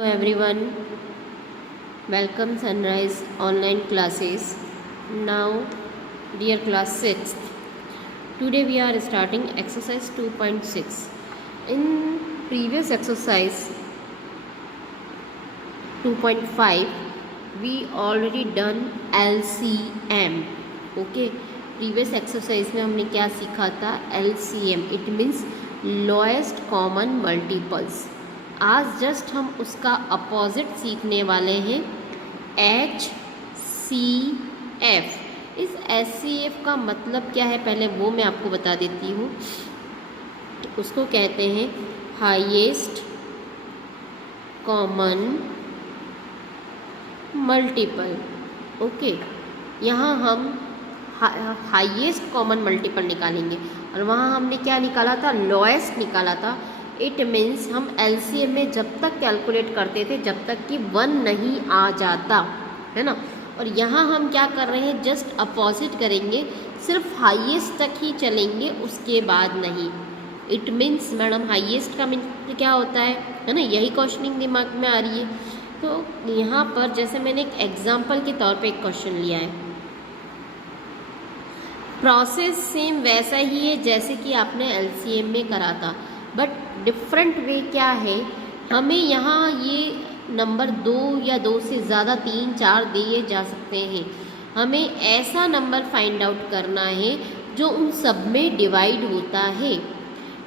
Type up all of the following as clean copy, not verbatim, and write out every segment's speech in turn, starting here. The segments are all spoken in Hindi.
Hello everyone, welcome Sunrise online classes. Now, dear class 6th, today we are starting exercise 2.6. In previous exercise 2.5, we already done LCM. Okay, previous exercise में हमने क्या सीखा था? LCM. It means lowest common multiples. आज जस्ट हम उसका अपोजिट सीखने वाले हैं, HCF. इस HCF का मतलब क्या है पहले वो मैं आपको बता देती हूँ. उसको कहते हैं हाईएस्ट कॉमन मल्टीपल. ओके, यहाँ हम हाईएस्ट कॉमन मल्टीपल निकालेंगे और वहाँ हमने क्या निकाला था? लोएस्ट निकाला था. इट मीन्स हम एलसीएम में जब तक कैलकुलेट करते थे जब तक कि 1 नहीं आ जाता है ना. और यहाँ हम क्या कर रहे हैं? जस्ट अपोजिट करेंगे, सिर्फ हाईएस्ट तक ही चलेंगे, उसके बाद नहीं. इट मीन्स मैडम हाईएस्ट का मीन क्या होता है ना, यही क्वेश्चनिंग दिमाग में आ रही है. तो यहाँ पर जैसे मैंने एक एग्जाम्पल के तौर पे एक क्वेश्चन लिया है. प्रोसेस सेम वैसा ही है जैसे कि आपने एलसीएम में करा था, बट डिफरेंट वे क्या है, हमें यहाँ ये नंबर 2 या 2 से ज़्यादा 3, 4 दिए जा सकते हैं. हमें ऐसा नंबर फाइंड आउट करना है जो उन सब में डिवाइड होता है.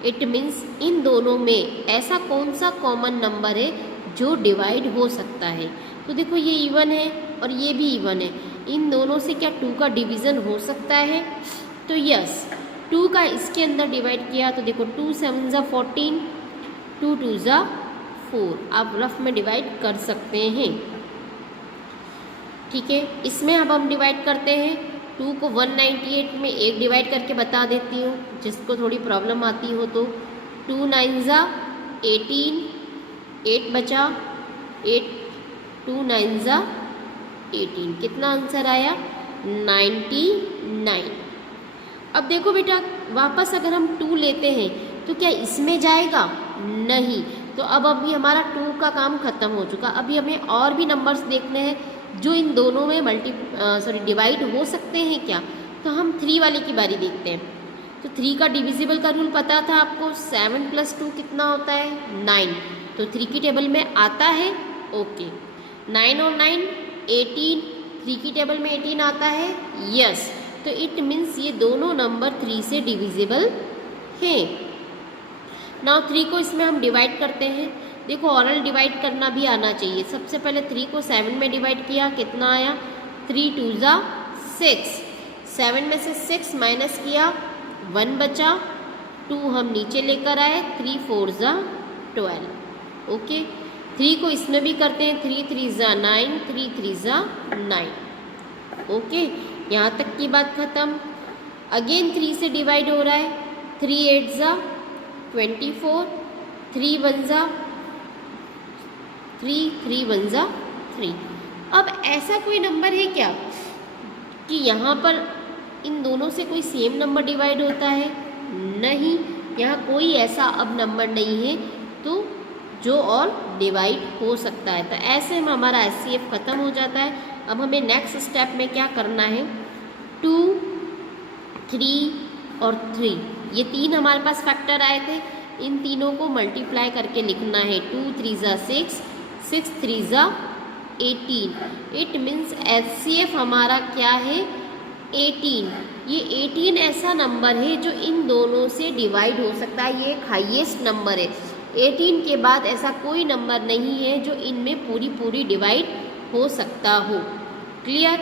इट मीन्स इन दोनों में ऐसा कौन सा कॉमन नंबर है जो डिवाइड हो सकता है. तो देखो ये इवन है और ये भी इवन है, इन दोनों से क्या 2 का डिवीज़न हो सकता है? तो यस, 2 का इसके अंदर डिवाइड किया तो देखो 2 7 ज़ा 14, 2 2 ज़ा 4. आप रफ में डिवाइड कर सकते हैं. ठीक है, इसमें अब हम डिवाइड करते हैं. 2 को 198 में एक डिवाइड करके बता देती हूँ जिसको थोड़ी प्रॉब्लम आती हो तो. 2 9 ज़ा 18, 8 बचा 8, 2 9 ज़ा 18. कितना आंसर आया? 99. अब देखो बेटा, वापस अगर हम 2 लेते हैं तो क्या इसमें जाएगा? नहीं. तो अब अभी हमारा 2 का काम ख़त्म हो चुका. अभी हमें और भी नंबर्स देखने हैं जो इन दोनों में डिवाइड हो सकते हैं क्या. तो हम 3 वाले की बारी देखते हैं. तो 3 का डिविजिबल का रूल पता था आपको, 7 + 2 कितना होता है? 9. तो 3 की टेबल में आता है. ओके, 9 और 9 18. 3 की टेबल में 18 आता है. यस, तो इट मीन्स ये दोनों नंबर 3 से डिविजिबल हैं. नाउ 3 को इसमें हम डिवाइड करते हैं. देखो ऑरल डिवाइड करना भी आना चाहिए. सबसे पहले 3 को 7 में डिवाइड किया, कितना आया? 3 2 ज़ा 6. 7 में से 6 माइनस किया, 1 बचा. 2 हम नीचे लेकर आए, 3 4 ज़ा 12. ओके, 3 को इसमें भी करते हैं. 3 3 ज़ा 9, 3 3 ज़ा 9. ओके, यहाँ तक की बात ख़त्म. अगेन 3 से डिवाइड हो रहा है. 3 8 ज़ा 24, 3 1 ज़ा 3, 3 1 ज़ा 3. अब ऐसा कोई नंबर है क्या कि यहाँ पर इन दोनों से कोई सेम नंबर डिवाइड होता है? नहीं, यहाँ कोई ऐसा अब नंबर नहीं है तो जो और डिवाइड हो सकता है. तो ऐसे में हमारा HCF ख़त्म हो जाता है. अब हमें नेक्स्ट स्टेप में क्या करना है? 2 3 और 3, ये 3 हमारे पास फैक्टर आए थे, इन तीनों को मल्टीप्लाई करके लिखना है. 2 3 ज़ा 6, 6 3 ज़ा 18. इट मीन्स HCF हमारा क्या है? 18. ये 18 ऐसा नंबर है जो इन दोनों से डिवाइड हो सकता है. ये एक हाईएस्ट नंबर है. 18 के बाद ऐसा कोई नंबर नहीं है जो इनमें पूरी डिवाइड हो सकता हो. क्लियर?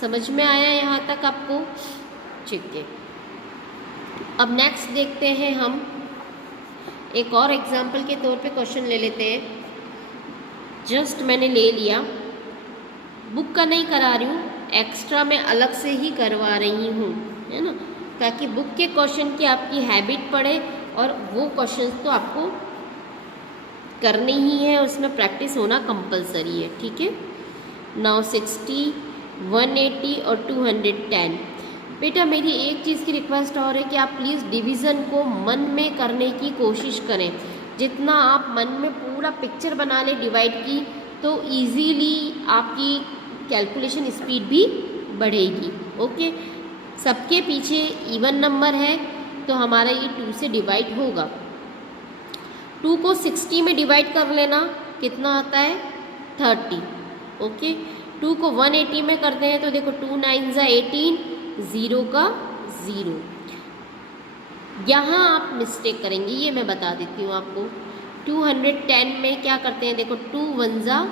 समझ में आया यहाँ तक आपको? ठीक है, अब नेक्स्ट देखते हैं हम. एक और एग्जाम्पल के तौर पे क्वेश्चन ले लेते हैं. जस्ट मैंने ले लिया, बुक का नहीं करा रही हूँ, एक्स्ट्रा मैं अलग से ही करवा रही हूँ, है ना, ताकि बुक के क्वेश्चन की आपकी हैबिट पड़े और वो क्वेश्चंस तो आपको करने ही है, उसमें प्रैक्टिस होना कंपलसरी है. ठीक है. नाउ 60, 180 और 210. बेटा मेरी एक चीज़ की रिक्वेस्ट और है कि आप प्लीज़ डिवीज़न को मन में करने की कोशिश करें. जितना आप मन में पूरा पिक्चर बना ले डिवाइड की तो इजीली आपकी कैलकुलेशन स्पीड भी बढ़ेगी। ओके, सबके पीछे इवन नंबर है तो हमारा ये 2 से डिवाइड होगा। 2 को 60 में डिवाइड कर लेना, कितना आता है 30। ओके, 2 को 180 में करते हैं तो देखो 2 9 ज़ा 18, 0 का 0। यहाँ आप मिस्टेक करेंगे, ये मैं बता देती हूँ आपको। 210 में क्या करते हैं, देखो 2 1 ज़ा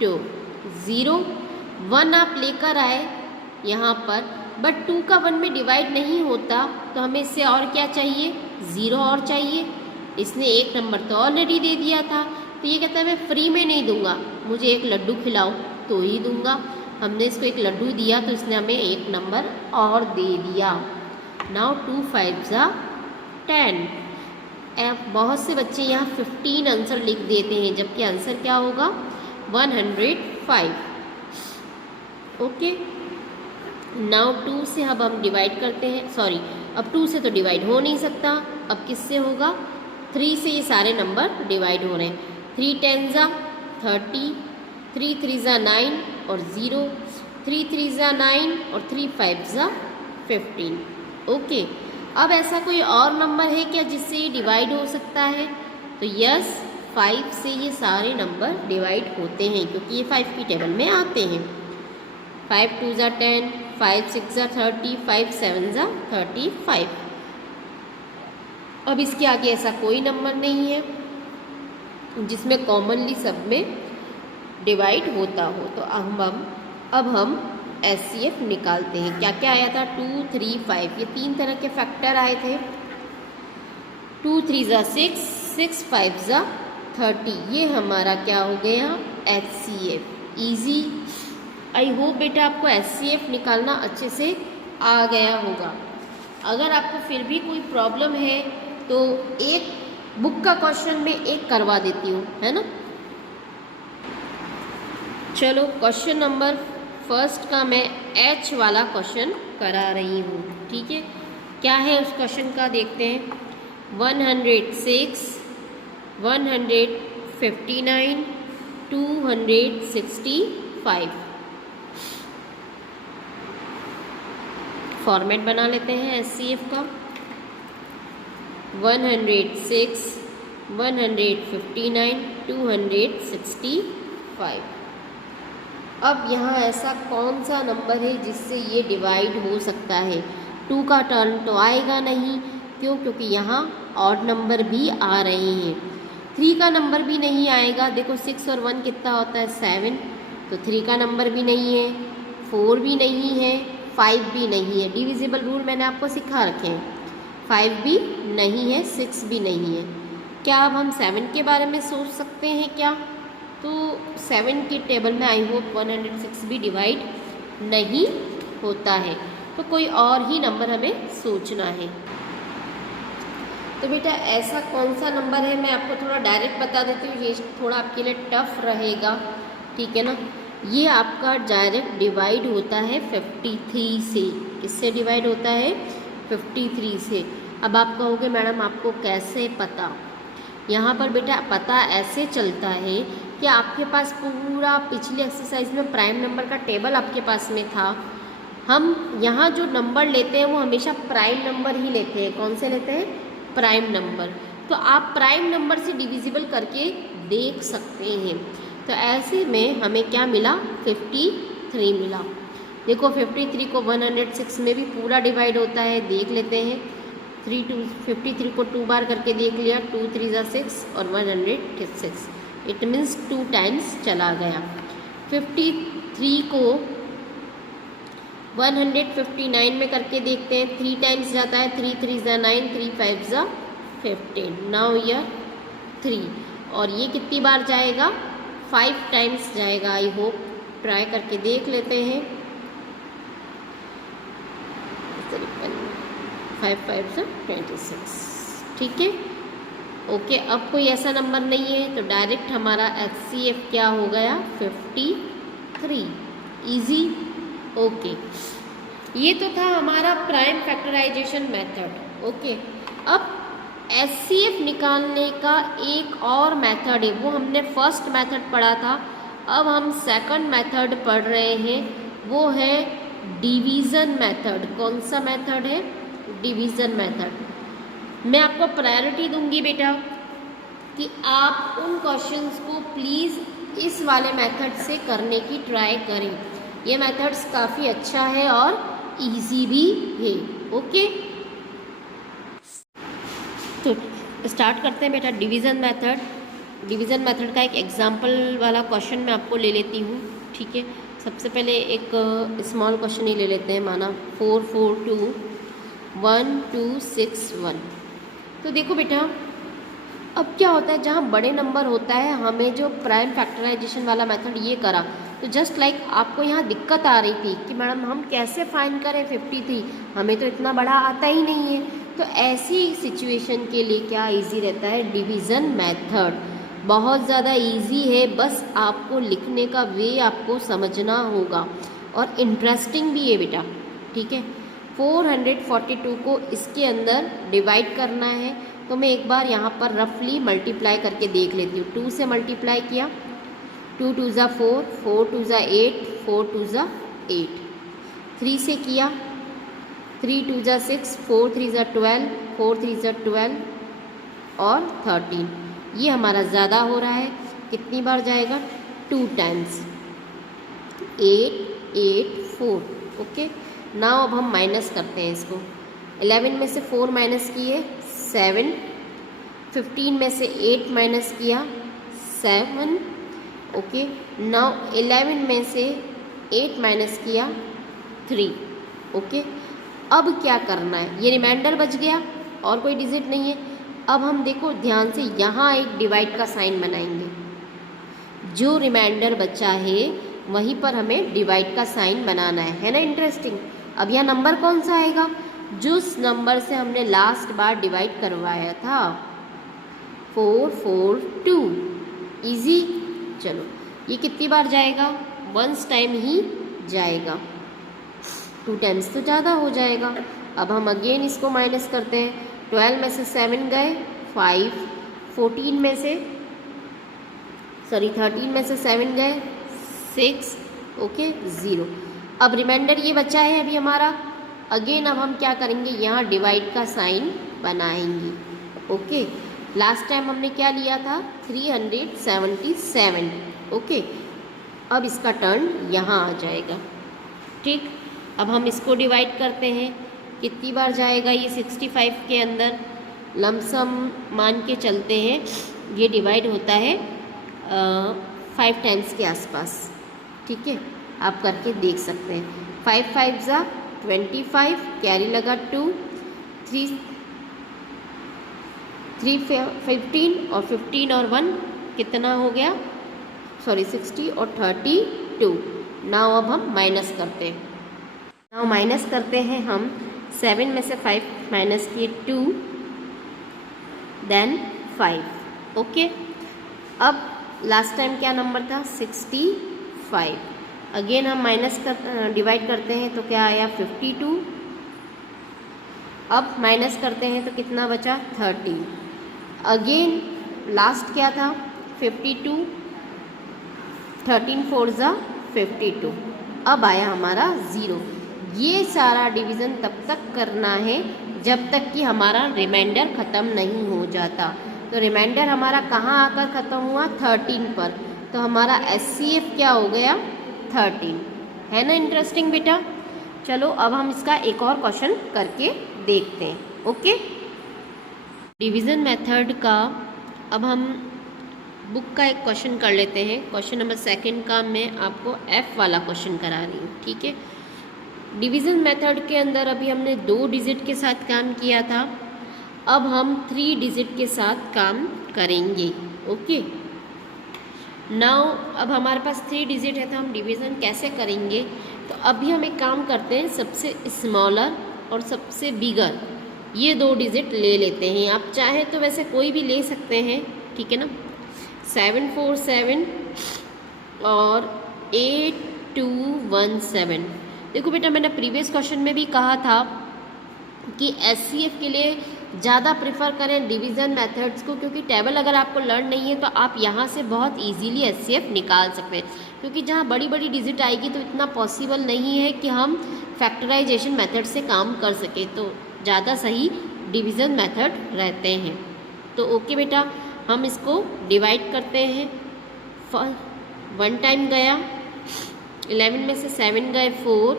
2, 0 1 आप लेकर आए यहाँ पर, बट 2 का 1 में डिवाइड नहीं होता तो हमें इससे और क्या चाहिए, 0 और चाहिए। इसने एक नंबर तो ऑलरेडी दे दिया था, तो ये कहता है मैं फ्री में नहीं दूंगा, मुझे एक लड्डू खिलाओ तो ही दूंगा। हमने इसको एक लड्डू दिया तो इसने हमें एक नंबर और दे दिया। नाउ 2 5 ज़ा 10। अब बहुत से बच्चे यहाँ 15 आंसर लिख देते हैं, जबकि आंसर क्या होगा 105। ओके, नाउ 2 से अब हम डिवाइड करते हैं, सॉरी अब 2 से तो डिवाइड हो नहीं सकता, अब किससे होगा, 3 से ये सारे नंबर डिवाइड हो रहे हैं। 3 10 ज़ा 30, 3 3 ज़ा 9 और 0, 3 3 ज़ा 9 और 3 5 ज़ा 15। ओके, अब ऐसा कोई और नंबर है क्या जिससे ये डिवाइड हो सकता है, तो यस 5 से ये सारे नंबर डिवाइड होते हैं क्योंकि ये 5 की टेबल में आते हैं। 5 2 ज़ा 10, 5 6 ज़ा 30, 5 7 ज़ा 35। अब इसके आगे ऐसा कोई नंबर नहीं है जिसमें कॉमनली सब में डिवाइड होता हो। तो अब हम HCF निकालते हैं। क्या क्या आया था, 2 3 5, ये 3 तरह के फैक्टर आए थे। 2 3 ज़ा 6, 6 5 ज़ा 30, ये हमारा क्या हो गया HCF। ईजी, आई होप बेटा आपको HCF निकालना अच्छे से आ गया होगा। अगर आपको फिर भी कोई प्रॉब्लम है तो एक बुक का क्वेश्चन में एक करवा देती हूँ, है ना। चलो क्वेश्चन नंबर फर्स्ट का मैं H वाला क्वेश्चन करा रही हूँ, ठीक है। क्या है उस क्वेश्चन का देखते हैं। 106, 159, 265। फॉर्मेट बना लेते हैं HCF का। 106, 159, 265। अब यहाँ ऐसा कौन सा नंबर है जिससे ये डिवाइड हो सकता है। 2 का टर्न तो आएगा नहीं, क्यों, क्योंकि यहाँ ऑड नंबर भी आ रहे हैं। 3 का नंबर भी नहीं आएगा, देखो 6 और 1 कितना होता है 7, तो 3 का नंबर भी नहीं है, 4 भी नहीं है, 5 भी नहीं है। डिविजिबल रूल मैंने आपको सिखा रखे हैं। 5 भी नहीं है, 6 भी नहीं है। क्या अब हम 7 के बारे में सोच सकते हैं क्या, तो 7 की टेबल में आई होप 106 भी डिवाइड नहीं होता है, तो कोई और ही नंबर हमें सोचना है। तो बेटा ऐसा कौन सा नंबर है, मैं आपको थोड़ा डायरेक्ट बता देती हूँ, ये थोड़ा आपके लिए टफ रहेगा, ठीक है ना। ये आपका डायरेक्ट डिवाइड होता है 53 से। किससे डिवाइड होता है, 53 से। अब आप कहोगे मैडम आपको कैसे पता, यहाँ पर बेटा पता ऐसे चलता है कि आपके पास पूरा पिछले एक्सरसाइज में प्राइम नंबर का टेबल आपके पास में था। हम यहाँ जो नंबर लेते हैं वो हमेशा प्राइम नंबर ही लेते हैं। कौन से लेते हैं, प्राइम नंबर। तो आप प्राइम नंबर से डिविजिबल करके देख सकते हैं। तो ऐसे में हमें क्या मिला, 53 मिला। देखो 53 को 106 में भी पूरा डिवाइड होता है, देख लेते हैं। 53 को 2 बार करके देख लिया, 2 3 ज़ा 6 और 106, इट मीन्स 2 टाइम्स चला गया। 53 को 159 में करके देखते हैं, 3 टाइम्स जाता है, 3 3 ज़ा 9, 3 5 ज़ा 15, नाउ ईयर 3। और ये कितनी बार जाएगा, 5 टाइम्स जाएगा। आई होप ट्राई करके देख लेते हैं। 5 5 ज़ा 26, ठीक है। ओके, अब कोई ऐसा नंबर नहीं है तो डायरेक्ट हमारा HCF क्या हो गया, 53। Easy, okay. ये तो था हमारा प्राइम फैक्टराइजेशन मेथड। ओके, अब एचसीएफ निकालने का एक और मेथड है, वो हमने फर्स्ट मेथड पढ़ा था, अब हम सेकंड मेथड पढ़ रहे हैं, वो है डिवीज़न मेथड। कौन सा मेथड है? Division method. मैं आपको प्रायोरिटी दूंगी बेटा कि आप उन क्वेश्चंस को प्लीज़ इस वाले मेथड से करने की ट्राई करें। ये मेथड्स काफ़ी अच्छा है और इजी भी है। ओके, तो स्टार्ट करते हैं बेटा डिवीज़न मेथड। डिवीज़न मेथड का एक एग्जांपल वाला क्वेश्चन मैं आपको ले लेती हूँ, ठीक है। सबसे पहले एक स्मॉल क्वेश्चन ही ले लेते हैं, माना 4 4 2 1 2 6 1। तो देखो बेटा, अब क्या होता है, जहाँ बड़े नंबर होता है हमें जो प्राइम फैक्टराइजेशन वाला मेथड ये करा, तो जस्ट लाइक आपको यहाँ दिक्कत आ रही थी कि मैडम हम कैसे फाइंड करें 53, हमें तो इतना बड़ा आता ही नहीं है। तो ऐसी सिचुएशन के लिए क्या इजी रहता है? डिवीज़न मेथड बहुत ज़्यादा इजी है, बस आपको लिखने का वे आपको समझना होगा और इंटरेस्टिंग भी है बेटा, ठीक है। 442 को इसके अंदर डिवाइड करना है, तो मैं एक बार यहाँ पर रफली मल्टीप्लाई करके देख लेती हूँ। 2 से मल्टीप्लाई किया, 2 2 ज़ा 4, 4 2 ज़ा 8, 4 2 ज़ा 8। 3 से किया, 3 2 ज़ा 6, 4 3 ज़ा 12, 4 3 ज़ा 12 और 13। ये हमारा ज़्यादा हो रहा है, कितनी बार जाएगा? 2 टाइम्स, 8 8 4। ओके, नाउ अब हम माइनस करते हैं इसको। 11 में से 4 माइनस किए 7, 15 में से 8 माइनस किया 7। ओके, नाउ 11 में से 8 माइनस किया 3। ओके, अब क्या करना है? ये रिमाइंडर बच गया और कोई डिजिट नहीं है। अब हम देखो ध्यान से, यहाँ एक डिवाइड का साइन बनाएंगे, जो रिमाइंडर बचा है वहीं पर हमें डिवाइड का साइन बनाना है ना। इंटरेस्टिंग। अब यहाँ नंबर कौन सा आएगा? जिस नंबर से हमने लास्ट बार डिवाइड करवाया था, 442। इजी। चलो, ये कितनी बार जाएगा? वंस टाइम ही जाएगा, 2 टाइम्स तो ज़्यादा हो जाएगा। अब हम अगेन इसको माइनस करते हैं। 12 में से 7 गए 5, 13 में से 7 गए 6। ओके, 0। अब रिमाइंडर ये बचा है अभी हमारा। अगेन अब हम क्या करेंगे? यहाँ डिवाइड का साइन बनाएंगे। ओके, लास्ट टाइम हमने क्या लिया था? 377। ओके, अब इसका टर्न यहाँ आ जाएगा, ठीक। अब हम इसको डिवाइड करते हैं, कितनी बार जाएगा ये? 65 के अंदर लमसम मान के चलते हैं, ये डिवाइड होता है 5 टाइम्स के आसपास, ठीक है। आप करके देख सकते हैं। 5 5 ज़ा 25, कैरी लगा 2, 3 15 और 15 और 1 कितना हो गया? 60 और 32। नाउ अब हम माइनस करते हैं। नाउ माइनस करते हैं हम। 7 में से 5 माइनस किए 2, देन 5। ओके, अब लास्ट टाइम क्या नंबर था? 65। अगेन हम माइनस कर डिवाइड करते हैं तो क्या आया? 52। अब माइनस करते हैं तो कितना बचा? 30। अगेन लास्ट क्या था? 52, 13 4 ज़ा 52। अब आया हमारा 0। ये सारा डिवीज़न तब तक करना है जब तक कि हमारा रिमाइंडर ख़त्म नहीं हो जाता। तो रिमाइंडर हमारा कहाँ आकर ख़त्म हुआ? 13 पर। तो हमारा एचसीएफ क्या हो गया? 13। है ना इंटरेस्टिंग बेटा? चलो अब हम इसका एक और क्वेश्चन करके देखते हैं। ओके, डिवीज़न मेथड का अब हम बुक का एक क्वेश्चन कर लेते हैं। क्वेश्चन नंबर 2 का मैं आपको एफ वाला क्वेश्चन करा रही हूँ, ठीक है। डिवीज़न मेथड के अंदर अभी हमने 2 डिजिट के साथ काम किया था, अब हम 3 डिजिट के साथ काम करेंगे। ओके, नाउ अब हमारे पास 3 डिजिट है तो हम डिवीज़न कैसे करेंगे? तो अभी हम एक काम करते हैं, सबसे स्मॉलर और सबसे बिगर ये 2 डिजिट ले लेते हैं। आप चाहे तो वैसे कोई भी ले सकते हैं, ठीक है ना। 747 और 8217। देखो बेटा, मैंने प्रीवियस क्वेश्चन में भी कहा था कि एचसीएफ के लिए ज़्यादा प्रिफर करें डिवीज़न मेथड्स को, क्योंकि टेबल अगर आपको लर्न नहीं है तो आप यहाँ से बहुत इजीली एचसीएफ निकाल सकते हैं, क्योंकि जहाँ बड़ी बड़ी डिजिट आएगी तो इतना पॉसिबल नहीं है कि हम फैक्टराइजेशन मेथड से काम कर सकें, तो ज़्यादा सही डिवीज़न मेथड रहते हैं। तो ओके बेटा, हम इसको डिवाइड करते हैं। 1 टाइम गया, 11 में से 7 गए 4,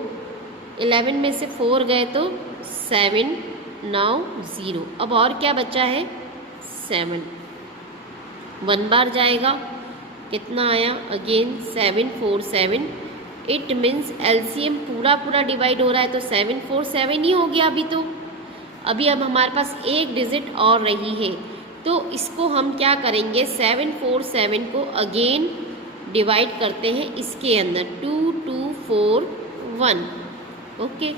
11 में से 4 गए तो 7, नाउ 0। अब और क्या बचा है 7, 1 बार जाएगा, कितना आया अगेन 7 4 7। इट मीन्स एलसीएम पूरा पूरा डिवाइड हो रहा है तो 7 4 7 ही हो गया अभी तो। अभी अब हमारे पास एक डिजिट और रही है, तो इसको हम क्या करेंगे 7 4 7 को अगेन डिवाइड करते हैं इसके अंदर 2 2 4 1। ओके,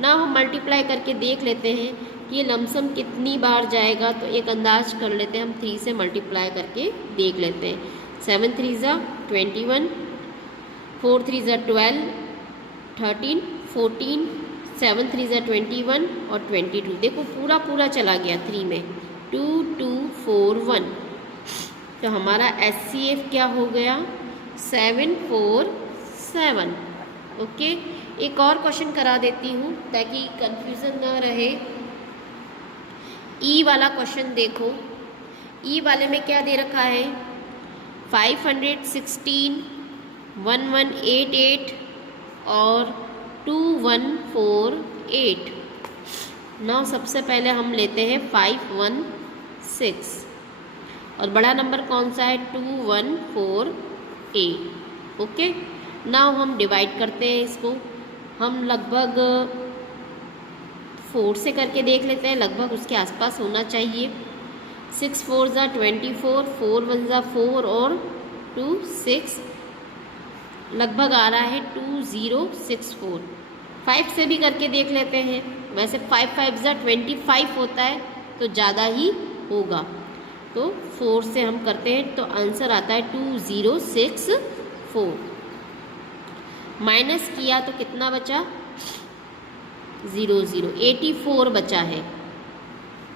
ना हम मल्टीप्लाई करके देख लेते हैं कि ये लमसम कितनी बार जाएगा, तो एक अंदाज कर लेते हैं हम 3 से मल्टीप्लाई करके देख लेते हैं। 7 3 ज़ा 21, 4 3 ज़ा 12, 13 14, 7 3 ज़ा 21 और 22। देखो पूरा पूरा चला गया 3 में, 2 2 4 1। तो हमारा एचसीएफ क्या हो गया 7 4 7। ओके, एक और क्वेश्चन करा देती हूँ ताकि कंफ्यूजन ना रहे। ई वाला क्वेश्चन देखो, ई वाले में क्या दे रखा है 516, 1188 और 2148। ना सबसे पहले हम लेते हैं 516 और बड़ा नंबर कौन सा है 2148। ओके, नाउ हम डिवाइड करते हैं इसको। हम लगभग 4 से करके देख लेते हैं, लगभग उसके आसपास होना चाहिए। 6 4 ज़ा 24, 4 1 ज़ा 4 और 2 6, लगभग आ रहा है 2064। 5 से भी करके देख लेते हैं, वैसे 5 5 ज़ा 25 होता है तो ज़्यादा ही होगा, तो 4 से हम करते हैं तो आंसर आता है 2064। माइनस किया तो कितना बचा 0 0, 84 बचा है।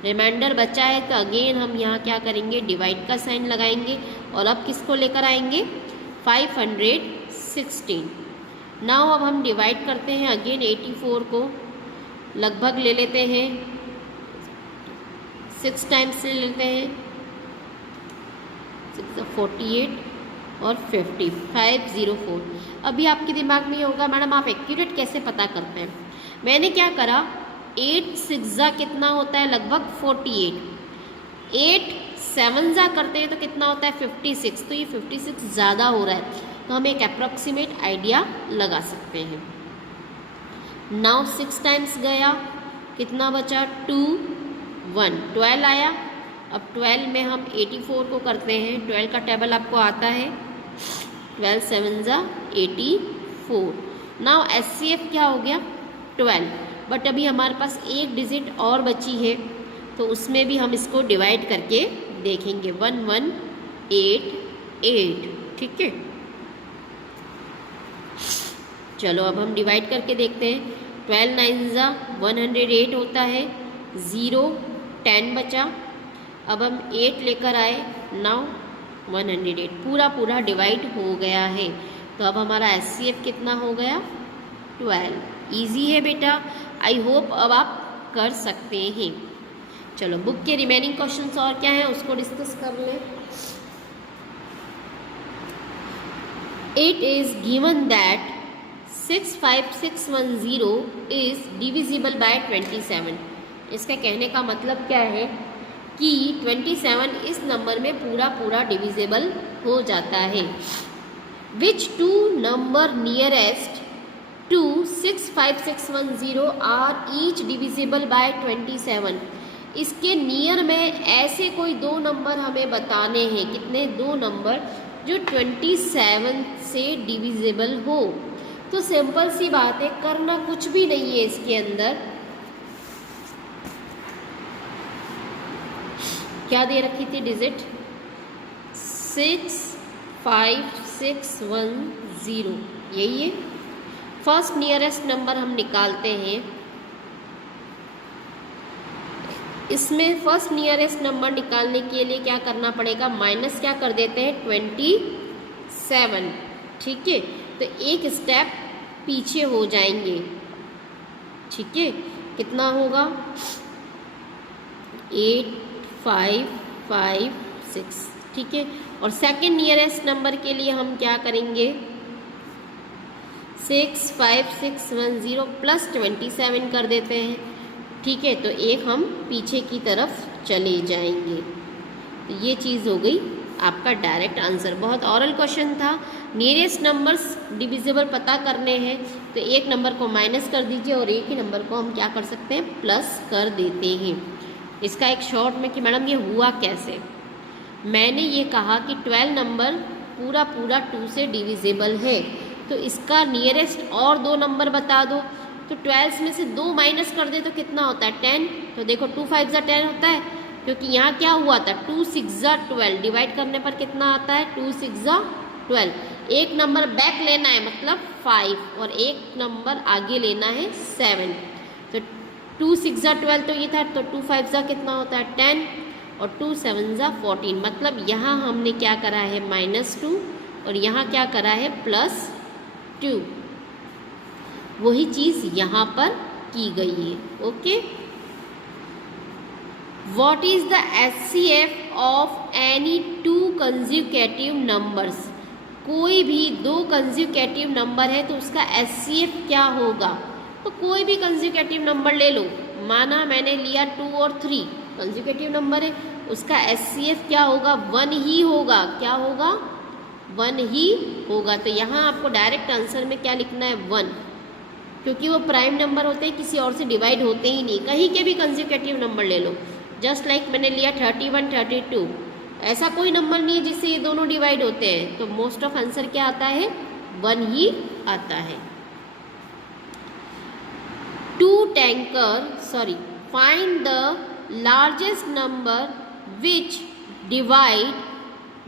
रिमाइंडर बचा है तो अगेन हम यहाँ क्या करेंगे डिवाइड का साइन लगाएंगे और अब किसको लेकर आएंगे 516। नाउ अब हम डिवाइड करते हैं अगेन 84 को, लगभग ले लेते हैं 6 टाइम्स से लेते हैं, 6 48 और 50, 504। अभी आपके दिमाग में होगा मैडम आप एक्यूरेट कैसे पता करते हैं। मैंने क्या करा 8 6 ज़ा कितना होता है लगभग 48, 8 7 ज़ा करते हैं तो कितना होता है 56, तो ये 56 ज़्यादा हो रहा है, तो हम एक अप्रॉक्सीमेट आइडिया लगा सकते हैं। नाउ 6 टाइम्स गया, कितना बचा 2 1, 12 आया। अब 12 में हम 84 को करते हैं, 12 का टेबल आपको आता है, 12 7 ज़ा 84। नाउ एचसीएफ क्या हो गया 12, बट अभी हमारे पास एक डिजिट और बची है तो उसमें भी हम इसको डिवाइड करके देखेंगे 1188। ठीक है, चलो अब हम डिवाइड करके देखते हैं। 12 9 ज़ा 108 होता है, 0 10 बचा। अब हम 8 लेकर आए, नाउ 108 पूरा पूरा डिवाइड हो गया है, तो अब हमारा एचसीएफ कितना हो गया 12। इजी है बेटा, आई होप अब आप कर सकते हैं। चलो बुक के रिमेनिंग क्वेश्चंस और क्या हैं उसको डिस्कस कर लें। It is given that 65610 is divisible by 27। इसका कहने का मतलब क्या है कि 27 इस नंबर में पूरा पूरा डिविजिबल हो जाता है। Which two number nearest to 65610 are each divisible by 27। इसके नियर में ऐसे कोई दो नंबर हमें बताने हैं, कितने दो नंबर जो 27 से डिविजिबल हो। तो सिंपल सी बात है, करना कुछ भी नहीं है इसके अंदर। क्या दे रखी थी डिजिट 65610, यही है। फर्स्ट नियरेस्ट नंबर हम निकालते हैं, इसमें फर्स्ट नियरेस्ट नंबर निकालने के लिए क्या करना पड़ेगा, माइनस क्या कर देते हैं 27, ठीक है। तो एक स्टेप पीछे हो जाएंगे, ठीक है। कितना होगा 8 5 5 6, ठीक है। और सेकंड नियरेस्ट नंबर के लिए हम क्या करेंगे 6 5 6 1 0 प्लस 27 कर देते हैं, ठीक है। तो एक हम पीछे की तरफ चले जाएंगे। तो ये चीज़ हो गई आपका डायरेक्ट आंसर। बहुत ऑरल क्वेश्चन था। नियरेस्ट नंबर्स डिविजिबल पता करने हैं तो एक नंबर को माइनस कर दीजिए और एक ही नंबर को हम क्या कर सकते हैं, प्लस कर देते हैं। इसका एक शॉर्ट में कि मैडम ये हुआ कैसे, मैंने ये कहा कि 12 नंबर पूरा 2 से डिविजिबल है, तो इसका नियरेस्ट और 2 नंबर बता दो। तो 12 में से 2 माइनस कर दे तो कितना होता है 10। तो देखो 2 5 10 होता है, क्योंकि यहाँ क्या हुआ था 2 6 12, डिवाइड करने पर कितना आता है 2 6 12। एक नंबर बैक लेना है मतलब 5 और एक नंबर आगे लेना है 7। तो 2 6 12 तो ये था, तो 2 5 कितना होता है 10 और 2 7 14। मतलब यहाँ हमने क्या करा है -2 और यहाँ क्या करा है +2। वही चीज़ यहाँ पर की गई है। Okay, what is the HCF of any 2 consecutive numbers. कोई भी 2 कंसेक्यूटिव नंबर है तो उसका HCF क्या होगा। तो कोई भी कंसेक्यूटिव नंबर ले लो, माना मैंने लिया 2 और 3 कंसेक्यूटिव नंबर है, उसका HCF क्या होगा 1 ही होगा। क्या होगा 1 ही होगा। तो यहाँ आपको डायरेक्ट आंसर में क्या लिखना है 1, क्योंकि वो प्राइम नंबर होते हैं, किसी और से डिवाइड होते ही नहीं। कहीं के भी कंसेक्यूटिव नंबर ले लो, जस्ट लाइक मैंने लिया 31 32, ऐसा कोई नंबर नहीं है जिससे ये दोनों डिवाइड होते हैं। तो मोस्ट ऑफ आंसर क्या आता है 1 ही आता है। Find the largest number which divide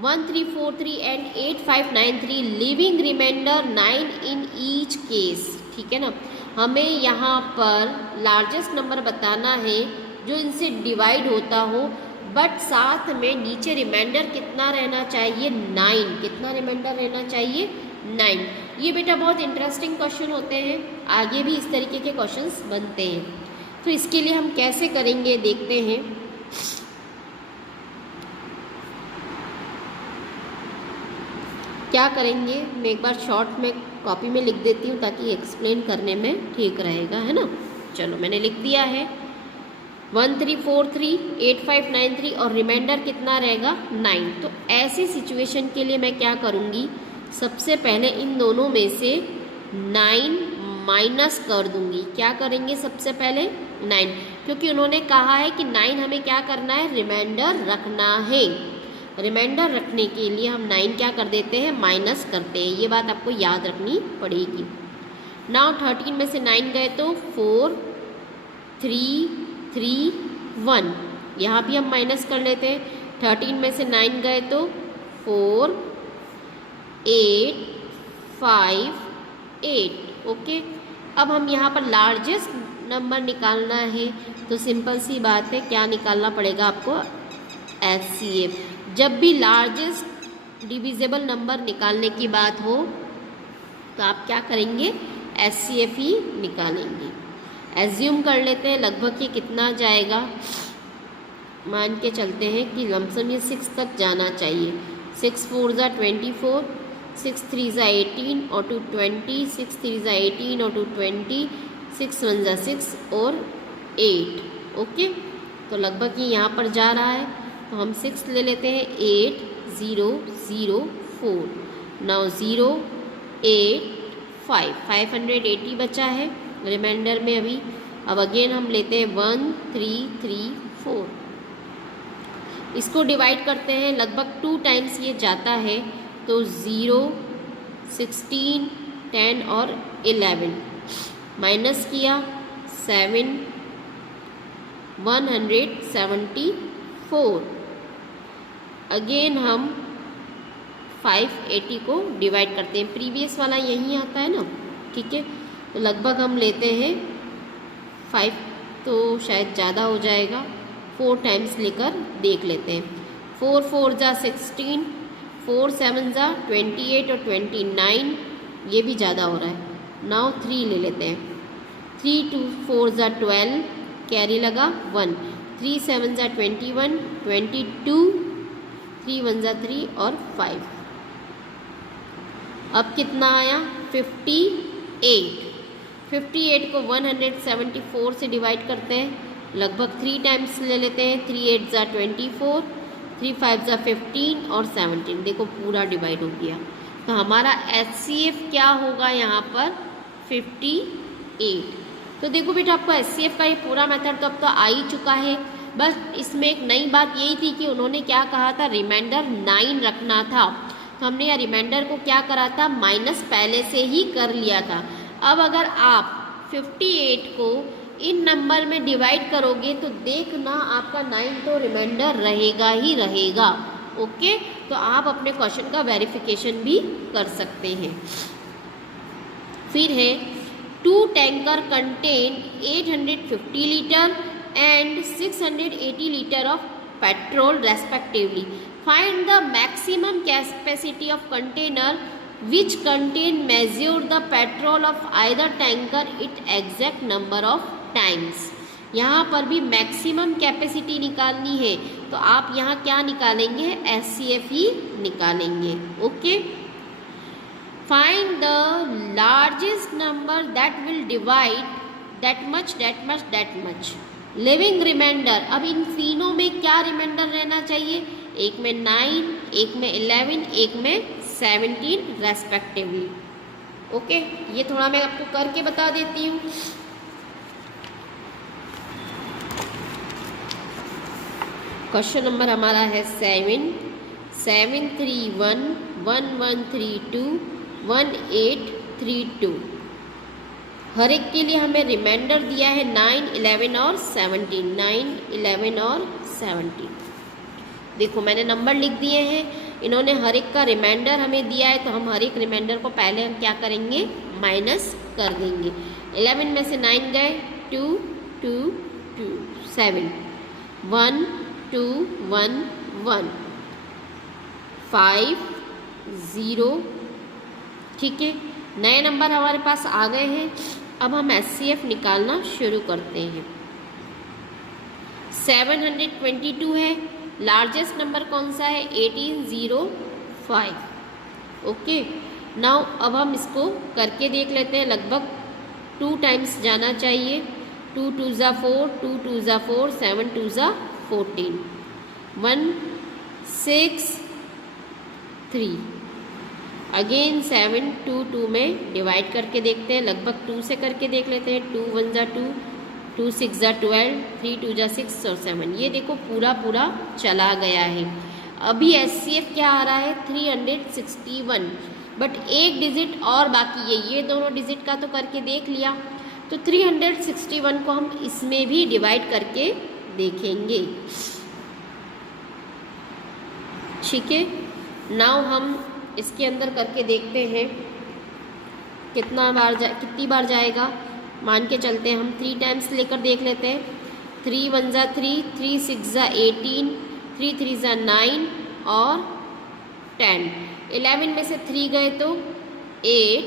1 3 4 3 and 8 5 9 3 leaving remainder 9 in each case. ठीक है ना, हमें यहाँ पर लार्जेस्ट नंबर बताना है जो इनसे डिवाइड होता हो, बट साथ में नीचे रिमाइंडर कितना रहना चाहिए 9। कितना रिमाइंडर रहना चाहिए 9। ये बेटा बहुत इंटरेस्टिंग क्वेश्चन होते हैं, आगे भी इस तरीके के क्वेश्चंस बनते हैं। तो इसके लिए हम कैसे करेंगे देखते हैं। क्या करेंगे मैं एक बार शॉर्ट में कॉपी में लिख देती हूँ ताकि एक्सप्लेन करने में ठीक रहेगा, है ना। चलो मैंने लिख दिया है 1 3 4 3 8 5 9 3 और रिमाइंडर कितना रहेगा 9। तो ऐसी सिचुएशन के लिए मैं क्या करूँगी, सबसे पहले इन दोनों में से 9 माइनस कर दूँगी। क्या करेंगे सबसे पहले 9, क्योंकि उन्होंने कहा है कि 9 हमें क्या करना है रिमाइंडर रखना है। रिमाइंडर रखने के लिए हम 9 क्या कर देते हैं माइनस करते हैं। ये बात आपको याद रखनी पड़ेगी। नाउ 13 में से 9 गए तो 4 3 3 1, यहाँ भी हम माइनस कर लेते हैं। 13 में से 9 गए तो 4 8 5 8। ओके, अब हम यहाँ पर लार्जेस्ट नंबर निकालना है, तो सिंपल सी बात है क्या निकालना पड़ेगा आपको HCF। जब भी लार्जेस्ट डिविजिबल नंबर निकालने की बात हो तो आप क्या करेंगे HCF ही निकालेंगे। एज्यूम कर लेते हैं लगभग ये कितना जाएगा, मान के चलते हैं कि लमसम ये 6 तक जाना चाहिए। 6 4 24, 6 3 18 और 2 20, 6 3 18 और 2 20, 6 1 6 और 8। ओके, तो लगभग ये यहाँ पर जा रहा है, तो हम 6 ले लेते हैं। 8 0 0 4, नाउ 0 8 5, 580 बचा है रिमाइंडर में अभी। अब अगेन हम लेते हैं 1 3 3 4, इसको डिवाइड करते हैं, लगभग 2 टाइम्स ये जाता है, तो 0 16 10 और 11 माइनस किया 7 174। अगेन हम 580 को डिवाइड करते हैं, प्रीवियस वाला यहीं आता है ना, ठीक है। तो लगभग हम लेते हैं 5, तो शायद ज़्यादा हो जाएगा, 4 टाइम्स लेकर देख लेते हैं। 4 4 जा 16, 4 7 जा 28 और 29, ये भी ज़्यादा हो रहा है। नाउ 3 ले लेते हैं। 3 2 4 जा 12, कैरी लगा 1, 3 7 जा 21, 22, 3 1 जा 3 और 5। अब कितना आया 58। 58 को 174 से डिवाइड करते हैं, लगभग 3 टाइम्स ले लेते हैं। 3 8 जा 24, 3 5 जा 15 और 17। देखो पूरा डिवाइड हो गया। तो हमारा HCF क्या होगा यहाँ पर 58। तो देखो बेटा आपको HCF का ये पूरा मेथड तो अब तो आ ही चुका है। बस इसमें एक नई बात यही थी कि उन्होंने क्या कहा था, रिमाइंडर 9 रखना था। तो हमने यह रिमाइंडर को क्या करा था, माइनस पहले से ही कर लिया था। अब अगर आप 58 को इन नंबर में डिवाइड करोगे तो देखना आपका 9 तो रिमाइंडर रहेगा ही रहेगा। ओके, तो आप अपने क्वेश्चन का वेरिफिकेशन भी कर सकते हैं। फिर है 2 tanker contain 850 litre and 680 litre of petrol respectively. Find the maximum capacity of container which contain measure the petrol of either tanker it exact number of times। यहाँ पर भी मैक्सिमम कैपेसिटी निकालनी है, तो आप यहाँ क्या निकालेंगे, HCF ही निकालेंगे। Okay, find the largest number that will divide that much that much that much. Leaving remainder, अब इन तीनों में क्या रिमाइंडर रहना चाहिए, एक में 9, एक में 11, एक में 17 रेस्पेक्टिवली। ओके, ये थोड़ा मैं आपको करके बता देती हूँ। क्वेश्चन नंबर हमारा है 7, 7 3 1 1 1 3 2 1 8 3 2। हर एक के लिए हमें रिमाइंडर दिया है 9 11 और 17, 9 11 और 17। देखो मैंने नंबर लिख दिए हैं, इन्होंने हर एक का रिमाइंडर हमें दिया है, तो हम हर एक रिमाइंडर को पहले हम क्या करेंगे, माइनस कर देंगे। 11 में से 9 गए, 2 2 2 7, 1 2 1 1 5 0। ठीक है, नए नंबर हमारे पास आ गए हैं। अब हम HCF निकालना शुरू करते हैं। 722 है, लार्जेस्ट नंबर कौन सा है, 1805। ओके, नाउ अब हम इसको करके देख लेते हैं। लगभग 2 टाइम्स जाना चाहिए। 2 2 ज़ा 4, 2 2 ज़ा 4, 7 2 ज़ा 14, 1 6 3। अगेन 7 2 2 में डिवाइड करके देखते हैं। लगभग 2 से करके देख लेते हैं। 2 1 ज़ा 2, 2 6 ज़ा 12, 3 2 ज़ा 6 और 7। ये देखो पूरा पूरा चला गया है। अभी HCF क्या आ रहा है, 361। बट एक डिजिट और बाकी है, ये दोनों डिजिट का तो करके देख लिया, तो 361 को हम इसमें भी डिवाइड करके देखेंगे। ठीक है, नाउ हम इसके अंदर करके देखते हैं कितनी बार जाएगा। मान के चलते हैं हम 3 टाइम्स लेकर देख लेते हैं। 3 1 ज़ा 3, 3 6 ज़ा 18, 3 3 ज़ा 9 और 10। 11 में से 3 गए तो 8,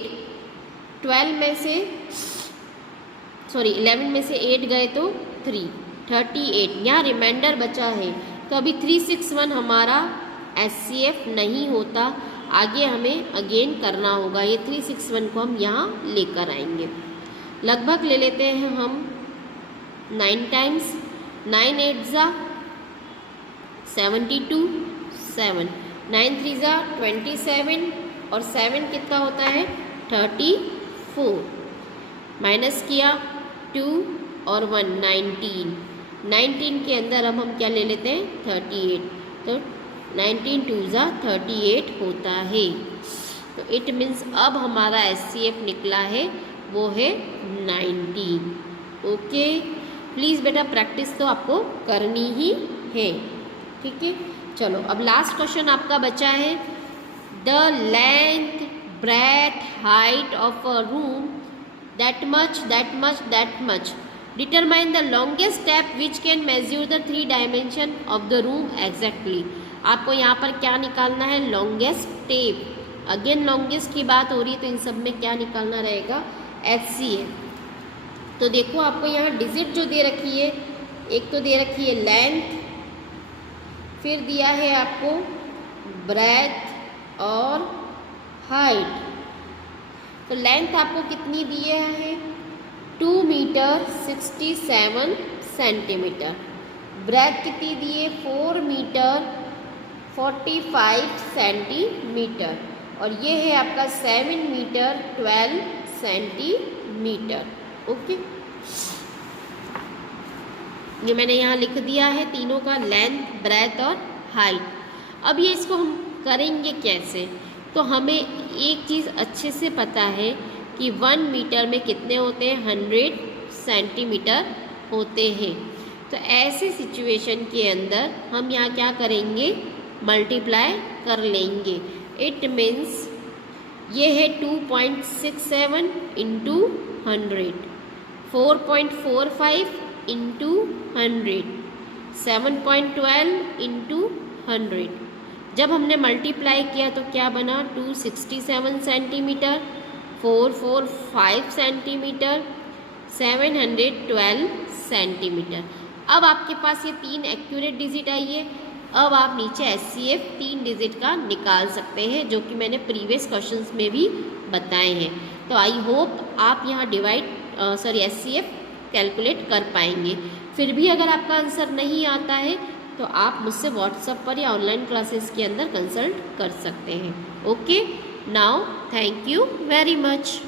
11 में से 8 गए तो 3, 38। यहाँ रिमाइंडर बचा है, तो अभी 361 हमारा HCF नहीं होता। आगे हमें अगेन करना होगा, ये 361 को हम यहाँ लेकर आएंगे। लगभग ले लेते हैं हम 9 टाइम्स। 9 8 ज़ा 72, 7 9 3 ज़ा 27 और 7 कितना होता है 34। माइनस किया 2 और 1 19। 19 के अंदर अब हम क्या ले लेते हैं 38, तो 19 2 ज़ा 38 होता है। तो इट मीन्स अब हमारा HCF निकला है वो है 19। ओके, प्लीज़ बेटा प्रैक्टिस तो आपको करनी ही है। ठीक है, चलो अब लास्ट क्वेश्चन आपका बचा है। The length breadth height of a room that much that much that much determine the longest step which can measure the 3 dimension of the room exactly. आपको यहाँ पर क्या निकालना है, longest step. Again longest key बात हो रही है तो इन सब में क्या निकालना रहेगा, HCF। तो देखो आपको यहाँ डिजिट जो दे रखी है, एक तो दे रखी है लेंथ, फिर दिया है आपको ब्रेथ और हाइट। तो लेंथ आपको कितनी दी है, 2 मीटर 67 सेंटीमीटर। ब्रेथ कितनी दी है, 4 मीटर 45 सेंटीमीटर। और ये है आपका 7 मीटर 12 सेंटीमीटर। ओके, ये मैंने यहाँ लिख दिया है तीनों का, लेंथ, ब्रेथ और हाइट। अब ये इसको हम करेंगे कैसे, तो हमें एक चीज़ अच्छे से पता है कि 1 मीटर में कितने होते हैं, 100 सेंटीमीटर होते हैं। तो ऐसे सिचुएशन के अंदर हम यहाँ क्या करेंगे, मल्टीप्लाई कर लेंगे। इट मीन्स ये है 2.67 इंटू 100, 4.45 इंटू 100, 7.12 इंटू 100। जब हमने मल्टीप्लाई किया तो क्या बना, 267 सेंटीमीटर, 445 सेंटीमीटर, 712 सेंटीमीटर। अब आपके पास ये 3 एक्यूरेट डिजिट आई है। अब आप नीचे HCF 3 डिजिट का निकाल सकते हैं, जो कि मैंने प्रीवियस क्वेश्चंस में भी बताए हैं। तो आई होप आप यहाँ HCF कैलकुलेट कर पाएंगे। फिर भी अगर आपका आंसर नहीं आता है तो आप मुझसे व्हाट्सएप पर या ऑनलाइन क्लासेस के अंदर कंसल्ट कर सकते हैं। Okay, now thank you very much.